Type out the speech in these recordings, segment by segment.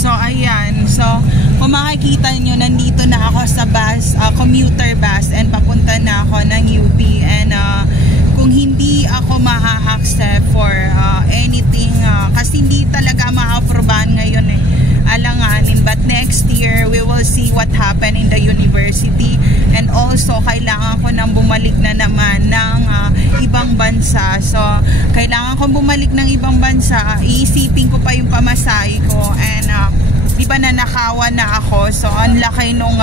So ayan, so kung makikita nyo, nandito na ako sa bus, commuter bus, and papunta na ako ng UP. And kung hindi ako ma-accept for anything, kasi hindi talaga ma-aprobahan ngayon alanganin, but next year we will see what happen in the university. And also kailangan ko nang bumalik na naman ng ibang bansa. So kailangan ko bumalik ng ibang bansa, iisipin ko pa yung pamasahe ko. And di ba nanakawan na ako, so ang laki nung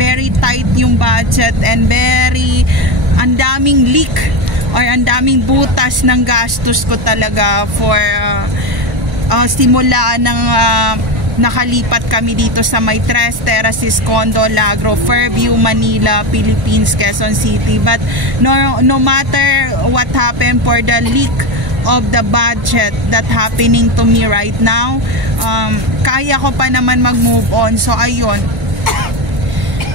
very tight yung budget, and ang daming leak or ang daming butas ng gastos ko talaga for simula ng nakalipat kami dito sa may Tres Terraces Condo, Lagro, Fairview, Manila, Philippines, Quezon City. But no matter what happened for the leak of the budget that happening to me right now, kaya ko pa naman mag-move on. So ayun,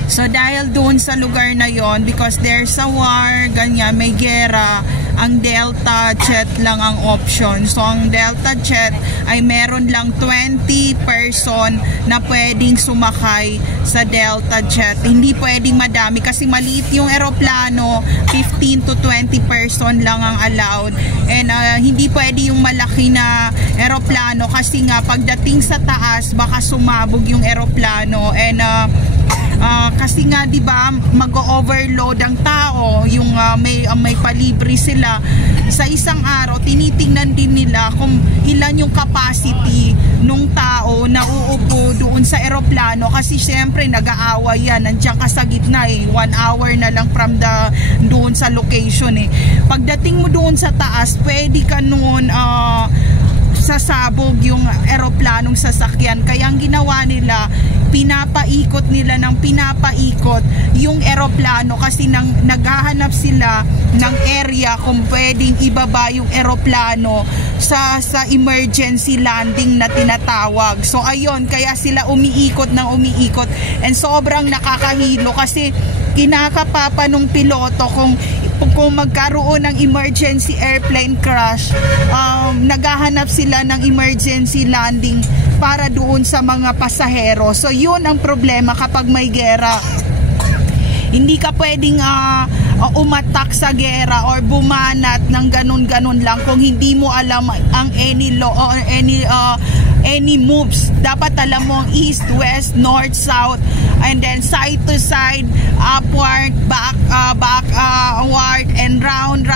so dahil doon sa lugar na yon, because there's a war, ganyan, may gera, ang Delta Jet lang ang option. So ang Delta Jet ay meron lang 20 person na pwedeng sumakay sa Delta Jet. Hindi pwedeng madami kasi maliit yung eroplano, 15 to 20 person lang ang allowed. And hindi pwede yung malaki na eroplano kasi nga pagdating sa taas baka sumabog yung eroplano. And kasi nga 'di ba mag-overload ang tao, yung may palibre sila sa isang araw. Tinitingnan din nila kung ilan yung capacity nung tao na uupo doon sa eroplano, kasi syempre nag-aaway yan, nandiyan ka sa gitna 1 hour na lang from doon sa location Pagdating mo doon sa taas, pwede ka noon sasabog yung eroplanong sasakyan. Kaya ang ginawa nila, pinapaikot nila ng pinapaikot yung eroplano kasi naghahanap sila ng area kung pwedeng ibaba yung eroplano sa emergency landing na tinatawag. So ayun, kaya sila umiikot ng umiikot, and sobrang nakakahilo kasi kinakapapa nung piloto kung magkaroon ng emergency airplane crash, naghahanap sila ng emergency landing para doon sa mga pasahero. So yun ang problema kapag may gera. Hindi ka pwedeng umatak sa gera or bumanat ng ganun-ganun lang kung hindi mo alam ang any law or any moves. Dapat alam mo ang east, west, north, south, and then side to side, upward, backward, and round.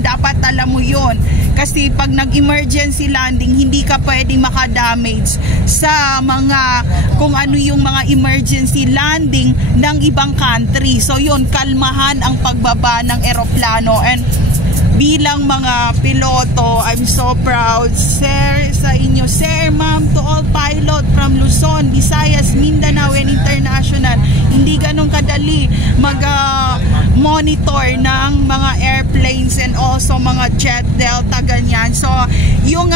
Dapat alam mo yun. Kasi pag nag-emergency landing, hindi ka pwedeng makadamage sa mga kung ano yung mga emergency landing ng ibang country. So yun, kalmahan ang pagbaba ng eroplano. And bilang mga piloto, I'm so proud, sir, sa inyo. Sir, ma'am, to all pilot from Luzon, Visayas, Mindanao, and International. Hindi ganun kadali mag-monitor ng mga airplanes and also mga jet, Delta, ganyan. So, yung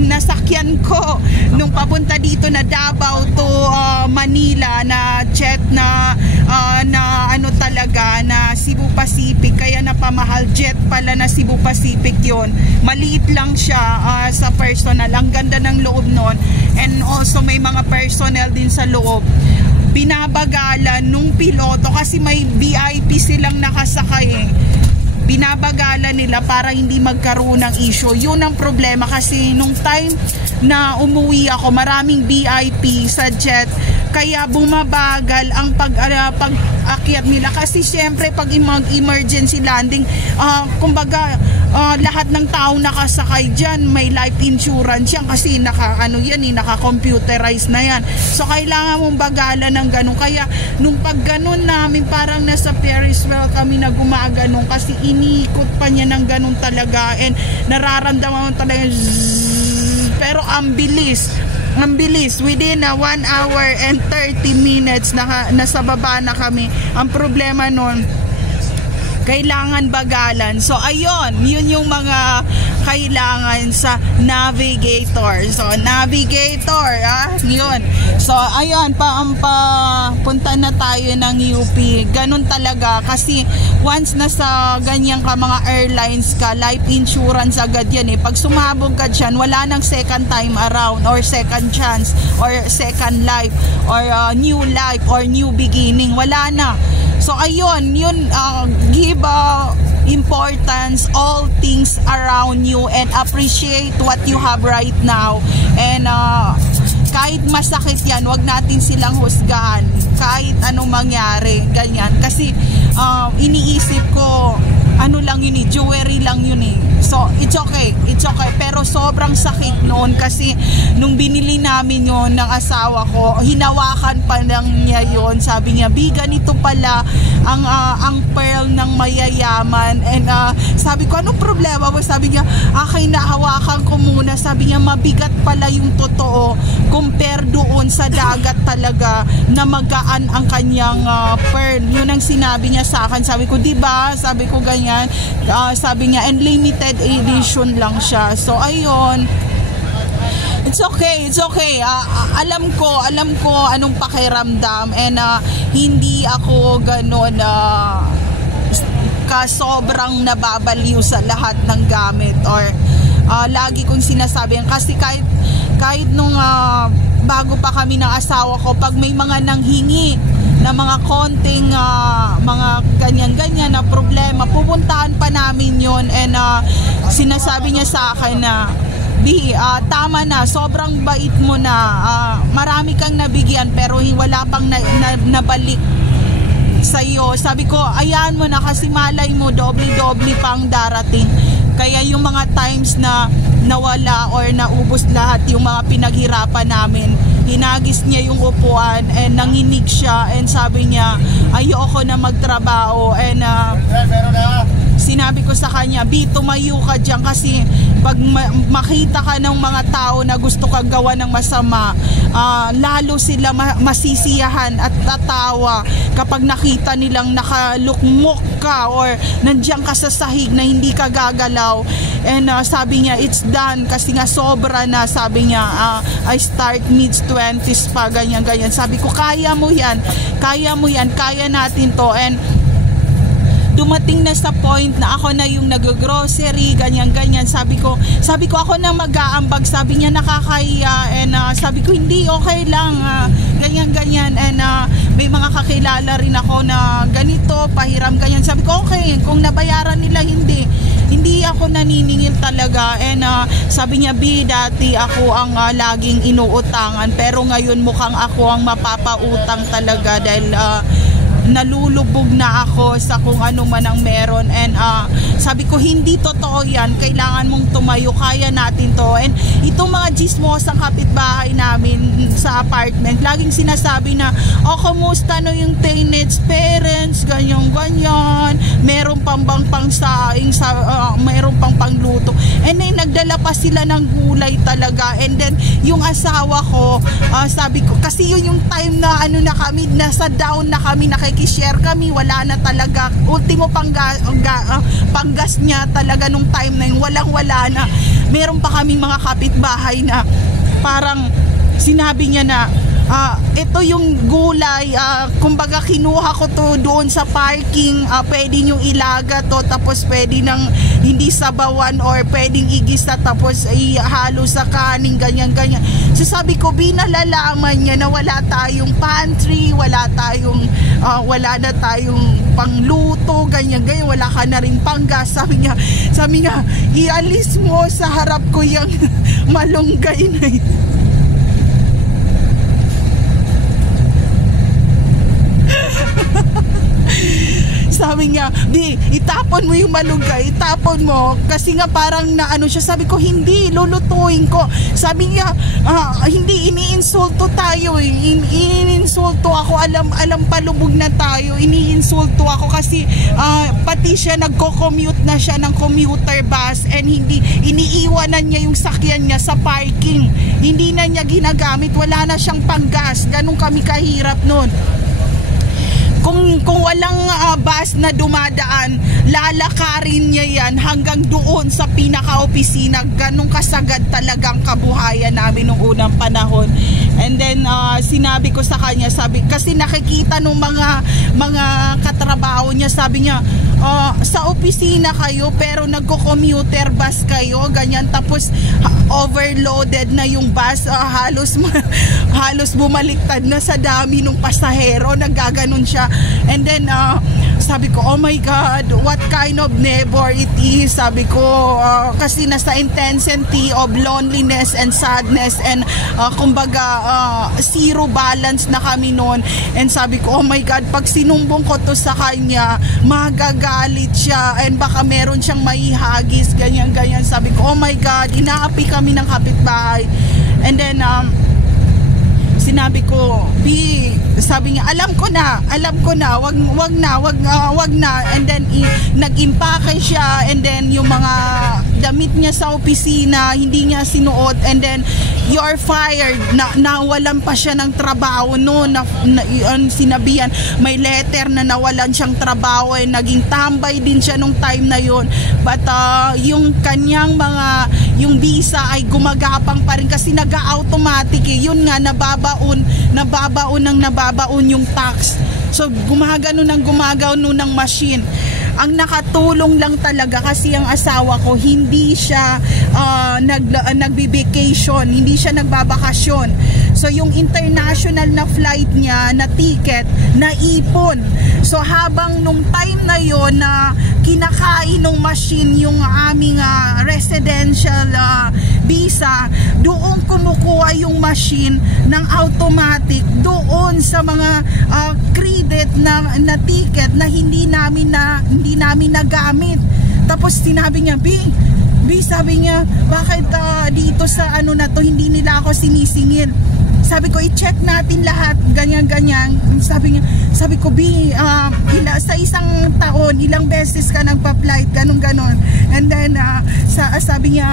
nasakyan ko nung papunta dito na Davao to Manila na jet na ano talaga, na Cebu Pacific, kaya napamahal jet pala na Cebu Pacific yon. Maliit lang siya sa personal, ang ganda ng loob nun, and also may mga personnel din sa loob. Binabagalan nung piloto kasi may VIP silang nakasakay binabagalan nila para hindi magkaroon ng issue. Yun ang problema kasi nung time na umuwi ako, maraming VIP sa jet, kaya bumabagal ang pag-akyat nila kasi syempre pag emergency landing, kumbaga lahat ng tao nakasakay dyan, may life insurance yan kasi naka-computerize na yan. So kailangan mong bagalan ng ganun. Kaya nung pag ganun namin, parang nasa Ferris wheel kami na gumaganon kasi iniikot pa niya ng ganun talaga, and nararamdaman mo talaga pero ang bilis. Ang bilis, within 1 hour and 30 minutes nasa baba na kami. Ang problema nun, kailangan bagalan. So ayun, yun yung mga kailangan sa navigator. So navigator, yun. So ayun, punta na tayo ng UP. Ganun talaga kasi once nasa ganyan ka mga airlines ka, life insurance agad yan eh. Pag sumabog ka dyan, wala nang second time around or second chance or second life or new life or new beginning. Wala na. So ayun, yun, give importance all things around you and appreciate what you have right now. And kahit masakit yan, wag natin silang husgahan kahit anong mangyari, ganyan. Kasi iniisip ko, ano lang yun eh, jewelry lang yun eh. So it's okay, pero sobrang sakit noon kasi nung binili namin yon ng asawa ko, hinawakan pa lang niya yon. Sabi niya, "Bi, ganito pala ang pearl ng mayayaman." And sabi ko, "Anong problema mo?" Sabi niya, "Akin na, hawakan ko muna." Sabi niya, "Mabigat pala yung totoo compare doon sa dagat talaga na magaan ang kanyang pearl." Yun ang sinabi niya sa akin. Sabi ko, "Diba?" Sabi ko ganyan. Sabi niya, "And limited edition lang siya." So ayun, it's okay. Alam ko anong pakiramdam and hindi ako ganon sobrang nababaliw sa lahat ng gamit or lagi kong sinasabi kasi kahit nung bago pa kami ng asawa ko, pag may mga nanghingi na mga konting mga ganyan-ganyan na problema, pupuntahan pa namin yon. And sinasabi niya sa akin na, "Bi, tama na, sobrang bait mo na, marami kang nabigyan pero wala pang nabalik sa'yo." Sabi ko, "Ayan mo na kasi malay mo doble-doble pang darating." Kaya yung mga times na nawala or naubos lahat yung mga pinaghirapan namin, hinagis niya yung upuan and nanginig siya and sabi niya, "Ayoko na magtrabaho." And sinabi ko sa kanya, "Bi, tumayo ka dyan kasi pag makita ka ng mga tao na gusto kang gawa ng masama, lalo sila masisiyahan at tatawa kapag nakita nilang nakalukmok ka or nandiyan ka sa sahig na hindi ka gagalaw." And sabi niya, "It's done kasi nga sobra na." Sabi niya, "I start mid-20s pa, ganyan-ganyan." Sabi ko, kaya mo yan, kaya natin to." And dumating na sa point na ako na yung nag-grocery, ganyan-ganyan. Sabi ko ako na mag-aambag. Sabi niya, "Nakakahiya." And sabi ko, "Hindi, okay lang." Ganyan-ganyan. And may mga kakilala rin ako na ganito, pahiram, ganyan. Sabi ko, okay, kung nabayaran nila, hindi ako naniningil talaga. And sabi niya, "Bi, dati ako ang laging inuutangan pero ngayon mukhang ako ang mapapautang talaga dahil nalulubog na ako sa kung ano man ang meron." And sabi ko, hindi totoo yan, kailangan mong tumayo, kaya natin to. And itong mga chismosang kapitbahay namin sa apartment, laging sinasabi na, "Kumusta no yung teenage parents, ganyan-ganyan, meron pang bang pangsaing, meron pang pangluto." And then nagdala pa sila ng gulay talaga. And then yung asawa ko, sabi ko, kasi yun yung time na na kami, nasa down na kami, nakikishare kami, wala na talaga, ultimo panggas niya talaga nung time na yun, walang-wala na. Meron pa kaming mga kapitbahay na parang sinabi niya na, "Ito yung gulay, kumbaga kinuha ko to doon sa parking, pwede nyo ilaga to, tapos pwede nang hindi sabawan or pwedeng igisa tapos ihalo sa kanin, ganyan-ganyan." So sabi ko, binalalaman niya na wala tayong pantry, wala na tayong pangluto, ganyan-ganyan, wala ka na rin panggas. Sabi niya, "Ialis mo sa harap ko yung malunggay na ito." Sabi niya, "Di, itapon mo yung malunggay, itapon mo." Kasi nga parang naano siya. Sabi ko, "Hindi, lulutuin ko." Sabi niya, "Hindi, iniinsulto tayo eh. Iniinsulto ako, alam palubog na tayo. Iniinsulto ako kasi pati siya nagko-commute na siya ng commuter bus and hindi iniiwanan niya yung sakyan niya sa parking. Hindi na niya ginagamit, wala na siyang panggas. Ganun kami kahirap noon. kung walang bus na dumadaan, lalakarin niya yan hanggang doon sa pinaka-opisina. Ganong kasagad talagang kabuhayan namin nung unang panahon. And then sinabi ko sa kanya, sabi, kasi nakikita nung mga katrabaho niya, sabi niya, sa opisina kayo pero nagko-commuter bus kayo, ganyan, tapos overloaded na yung bus, halos bumaliktad na sa dami ng pasahero, naggaganon siya. And then sabi ko, oh my God, what kind of neighbor it is, sabi ko, kasi nasa intensity of loneliness and sadness, and kumbaga zero balance na kami noon. And sabi ko, oh my God, pag sinumbong ko to sa kanya, magagalit siya and baka meron siyang maihagis, ganyan. Sabi ko, oh my God, inaapi kami ng kapitbahay. And then sinabi ko, sabi niya, alam ko na, wag na. And then nag-impake siya, and then yung mga damit niya sa opisina hindi niya sinuot, and then you're fired, nawalan pa siya ng trabaho noon, sinabihan, may letter na nawalan siyang trabaho, and naging tambay din siya nung time na yon. But yung kanyang yung visa ay gumagapang pa rin kasi nag-automatic yun nga, nababaon yung tax. So gumagano ng machine. Ang nakatulong lang talaga kasi ang asawa ko hindi siya nagbi-vacation, hindi siya nagbabakasyon. So yung international na flight niya na ticket, naipon. So habang nung time na yon na kinakain ng machine yung aming residential visa, doon kumukuha yung machine ng automatic doon sa mga credit na ticket na hindi namin nagamit. Tapos sinabi niya, B, sabi niya, bakit dito sa ano na to hindi nila ako sinisingil? Sabi ko, i-check natin lahat, ganyan. Sabi ko, B, sa isang taon, ilang beses ka nagpa-flight, ganon. And then, sabi niya,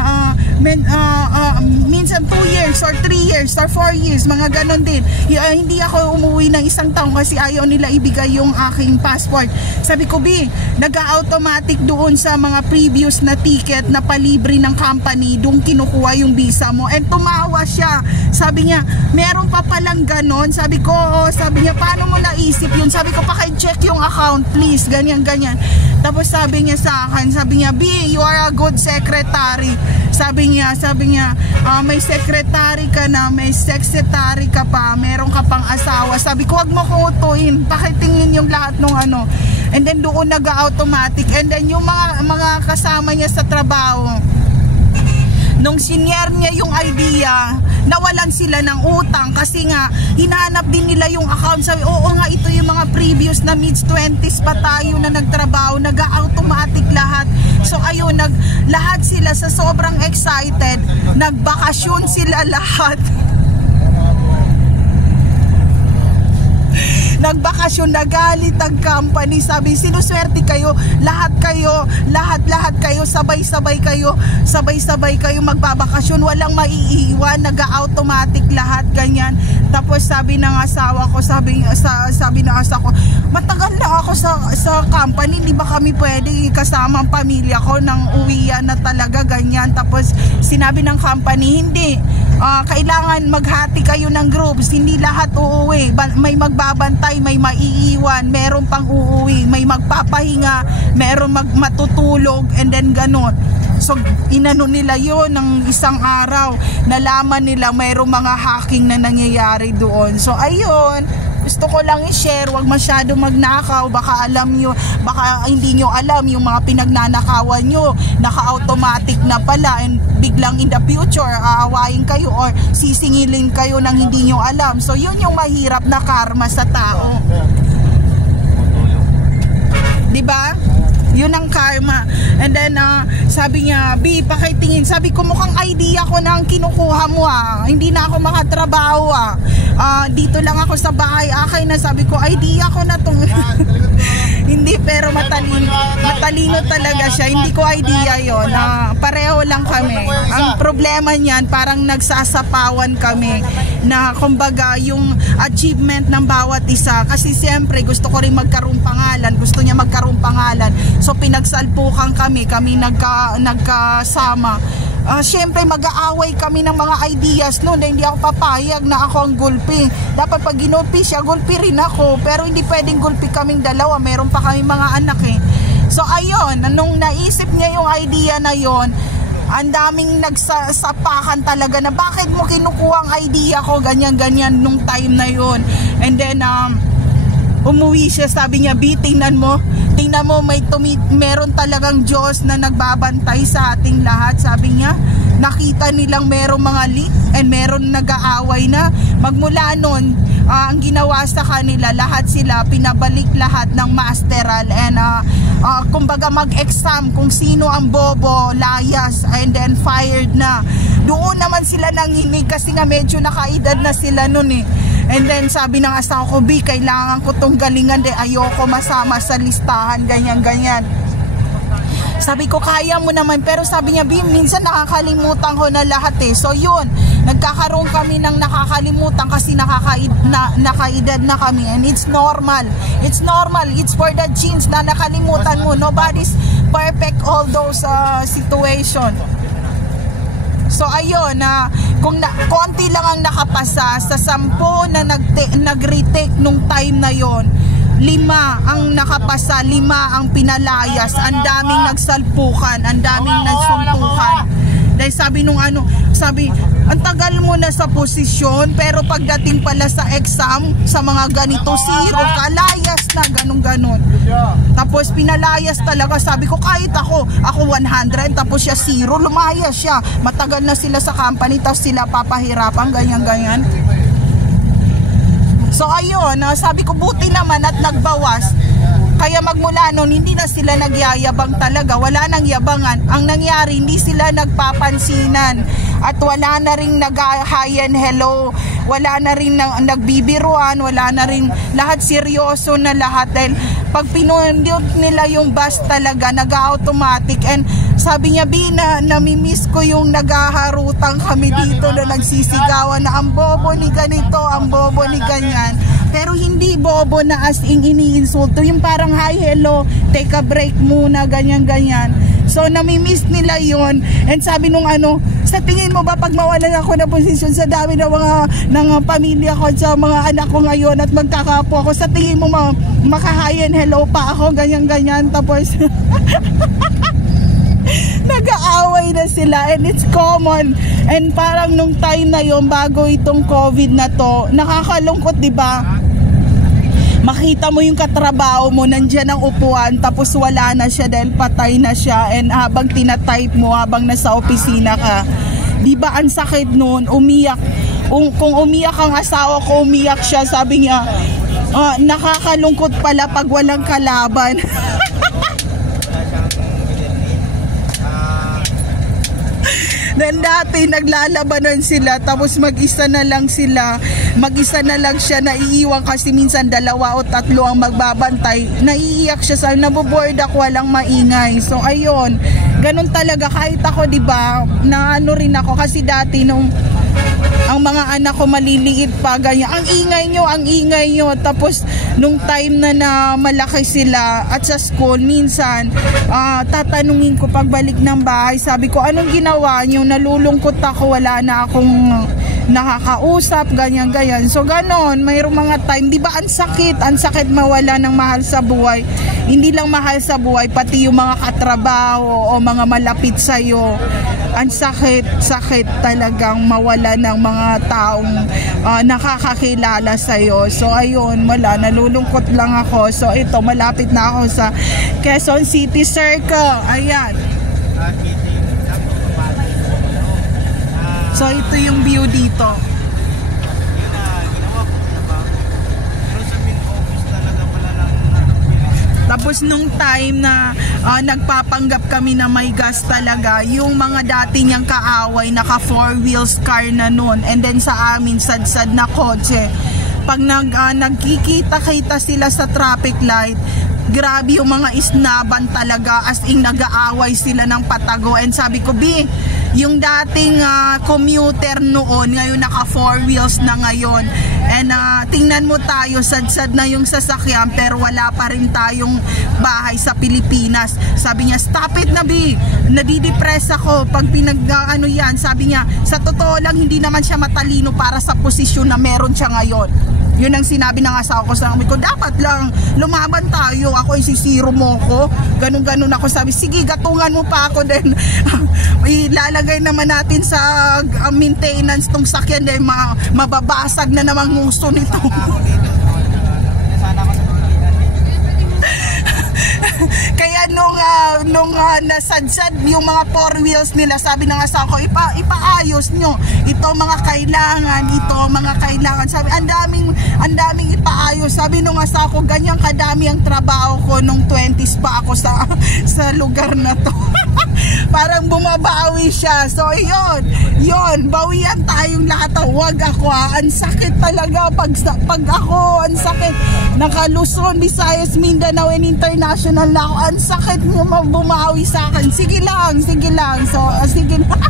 minsan 2 years or 3 years or 4 years, mga ganon din. Hindi ako umuwi ng isang taon kasi ayaw nila ibigay yung aking passport. Sabi ko, B, nag-automatic doon sa mga previous na ticket na palibre ng company, doon kinukuha yung visa mo. And tumawa siya. Sabi niya, meron pa palang ganon. Sabi ko, sabi niya, paano mo naisip yun? Sabi ko, paki-check yung account please, ganyan. Tapos sabi niya sa akin, sabi niya, B, you are a good secretary. Sabi niya, may secretary ka na, may secretary ka pa, meron ka pang asawa. Sabi ko, wag mo kong utuin, pakitingin yung lahat ng ano. And then doon nag-automatic. And then yung mga kasama niya sa trabaho, nung senior niya yung idea, nawalan sila ng utang kasi nga hinahanap din nila yung account. Sabi, oo nga, ito yung mga previous na mid-20s pa tayo na nagtrabaho, nag-automatic lahat. So ayun, lahat sila sa sobrang excited, nagbakasyon sila lahat. Nagbakasyon, nagalit ang company. Sabi, sinuswerte kayo, lahat kayo, sabay-sabay kayo magbabakasyon, walang maiiwan, nag-automatic lahat, ganyan. Tapos sabi ng asawa ko, sabi ng asawa ko, matagal na ako sa company, di ba kami pwede kasama ang pamilya ko nang uwian na talaga, ganyan. Tapos sinabi ng company, hindi, kailangan maghati kayo ng groups, hindi lahat uuwi, may magbabantay, may maiiwan, meron pang uuwi, may magpapahinga, meron matutulog, and then ganon. So inano nila yon ng isang araw, nalaman nila mayroong mga hacking na nangyayari doon. So ayun, gusto ko lang i-share, wag masyado magnakaw, baka hindi nyo alam yung mga pinagnanakawan nyo, naka-automatic na pala, and biglang in the future aawayin kayo or sisingilin kayo ng hindi nyo alam. So yun yung mahirap na karma sa tao, diba? Yun ang karma. And then sabi niya, B, pakitingin. Sabi ko, mukhang idea ko na ang kinukuha mo hindi na ako makatrabaho dito lang ako sa bahay, akay na. Sabi ko, idea ko na to. Hindi, pero matalino talaga siya. Hindi ko idea yon. Pareho lang kami. Ang problema niyan, parang nagsasapawan kami na kumbaga yung achievement ng bawat isa. Kasi siyempre gusto ko rin magkaroon pangalan. Gusto niya magkaroon pangalan. So pinagsalpukan kami nagkasama. Siyempre mag-aaway kami ng mga ideas noon na hindi ako papayag na ako ang gulpi. Dapat pag ginulpi siya, gulpi rin ako. Pero hindi pwedeng gulpi kaming dalawa. Meron pa kami mga anak eh. So ayun, nung naisip niya yung idea na yon, ang daming nagsasapakan talaga na bakit mo kinukuha ang idea ko, ganyan-ganyan nung time na yon. And then umuwi siya, sabi niya, B, tingnan mo, meron talagang Diyos na nagbabantay sa ating lahat. Sabi niya, nakita nilang merong mga leak and meron nag-aaway na. Magmula nun, ang ginawa sa kanila, lahat sila, pinabalik lahat ng masteral and kumbaga mag-exam kung sino ang bobo, layas, and then fired na. Doon naman sila nanginig kasi nga medyo nakaedad na sila nun eh. And then sabi ng asawa ko, B, kailangan ko tong galingan, ayoko masama sa listahan, ganyan-ganyan. Sabi ko, kaya mo naman. Pero sabi niya, B, minsan nakakalimutan ko na lahat eh. So yun, nagkakaroon kami ng nakakalimutan kasi nakaedad na kami. And it's normal. It's normal. It's for the genes na nakalimutan mo. Nobody's perfect all those situation. So ayun, kung konti lang ang nakapasa sa 10 na nag-retake nung time na yon, 5 ang nakapasa, 5 ang pinalayas, ang daming nagsalpukan, ang daming nagsuntukan. Dahil sabi nung sabi, ang tagal mo na sa posisyon, pero pagdating pala sa exam, sa mga ganito, 0 ka, layas na, ganun-ganon. Tapos pinalayas talaga, sabi ko, kahit ako 100, tapos siya 0, lumayas siya. Matagal na sila sa company, tapos sila papahirapan, ganyan-ganyan. So ayun, sabi ko, buti naman at nagbawas. Kaya magmula noon, hindi na sila nagyayabang talaga. Wala nang yabangan. Ang nangyari, hindi sila nagpapansinan. At wala na rin nag-hi and hello. Wala na rin nagbibiruan. Wala na rin, lahat seryoso na lahat. Dahil pag pinundot nila yung bus talaga, nag-automatic. And sabi niya, B, namimiss ko yung naghaharutang kami dito na nagsisigawan na ang bobo ni ganito, ang bobo ni ganyan. Pero hindi bobo na as in iniinsulto. Yung parang hi, hello, take a break muna, ganyan-ganyan. So namimiss nila yon. And sabi nung sa tingin mo ba pag mawalan ako na posisyon sa dami ng mga pamilya ko, sa mga anak ko ngayon at magkakapo ako, sa tingin mo maka-hi and hello pa ako, ganyan-ganyan. Tapos nag-aaway na sila and it's common. And parang nung time na yon, bago itong COVID na to, nakakalungkot, diba? Makita mo yung katrabaho mo, nandyan ang upuan, tapos wala na siya dahil patay na siya. And habang tinatype mo, habang nasa opisina ka, diba ang sakit nun, umiyak. Kung umiyak ang asawa ko, umiyak siya. Sabi niya, nakakalungkot pala pag walang kalaban. Then dati naglalabanan sila, tapos mag-isa na lang siya, naiiwan kasi minsan 2 o 3 ang magbabantay. Naiiyak siya, sa naboboard ako, walang maingay. So ayun, ganun talaga. Kahit ako, diba, na rin ako kasi dati nung ang mga anak ko maliliit pa, ganyan, ang ingay nyo. Tapos nung time na malaki sila at sa school, minsan tatanungin ko pagbalik ng bahay, sabi ko, anong ginawa nyo? Nalulungkot ako, wala na akong nakakausap, ganyan-ganyan. So ganon, mayroong mga time, di ba ang sakit mawala ng mahal sa buhay. Hindi lang mahal sa buhay, pati yung mga katrabaho o mga malapit sa'yo. Ang sakit talagang mawala ng mga taong nakakakilala sa'yo. So ayun, nalulungkot lang ako. So ito, malapit na ako sa Quezon City Circle. Ayan. So ito yung view dito. Tapos nung time na nagpapanggap kami na may gas talaga, yung mga dati niyang kaaway, naka 4 wheels car na nun. And then sa amin, sad-sad na kotse. Pag nagkikita-kita sila sa traffic light, grabe yung mga isnaban talaga, as in nag-aaway sila ng patago. And sabi ko, B, yung dating commuter noon, ngayon naka 4 wheels na ngayon. And tingnan mo tayo, sad-sad na yung sasakyan pero wala pa rin tayong bahay sa Pilipinas. Sabi niya, stop it na, B, nadidepress ako pag ano yan. Sabi niya, sa totoo lang hindi naman siya matalino para sa posisyon na meron siya ngayon. Yun ang sinabi ng asawa ko sa amin ko, dapat lang lumaban tayo, ako isisiro mo ko, ganun-ganun ako. Sabi, sige, gatungan mo pa ako, then ilalagay naman natin sa maintenance tong sakyan, then mababasag na naman nguso nito. Kaya nung nasadsad yung mga 4 wheels nila, sabi ng asawa ko, ipaayos nyo ito mga kailangan, sabi, ang daming ipaayos. Sabi nung asawa ko, ganyan kadami ang trabaho ko nung 20s pa ako sa lugar na to. Parang bumabawi siya. So yun, bawian tayong lahat. Huwag ako, ang sakit talaga pag ako, ang sakit. Naka-Luzon, Visayas, Mindanao and international na ako, ang sakit mo bumawi sa akin. Sige lang. So sige lang.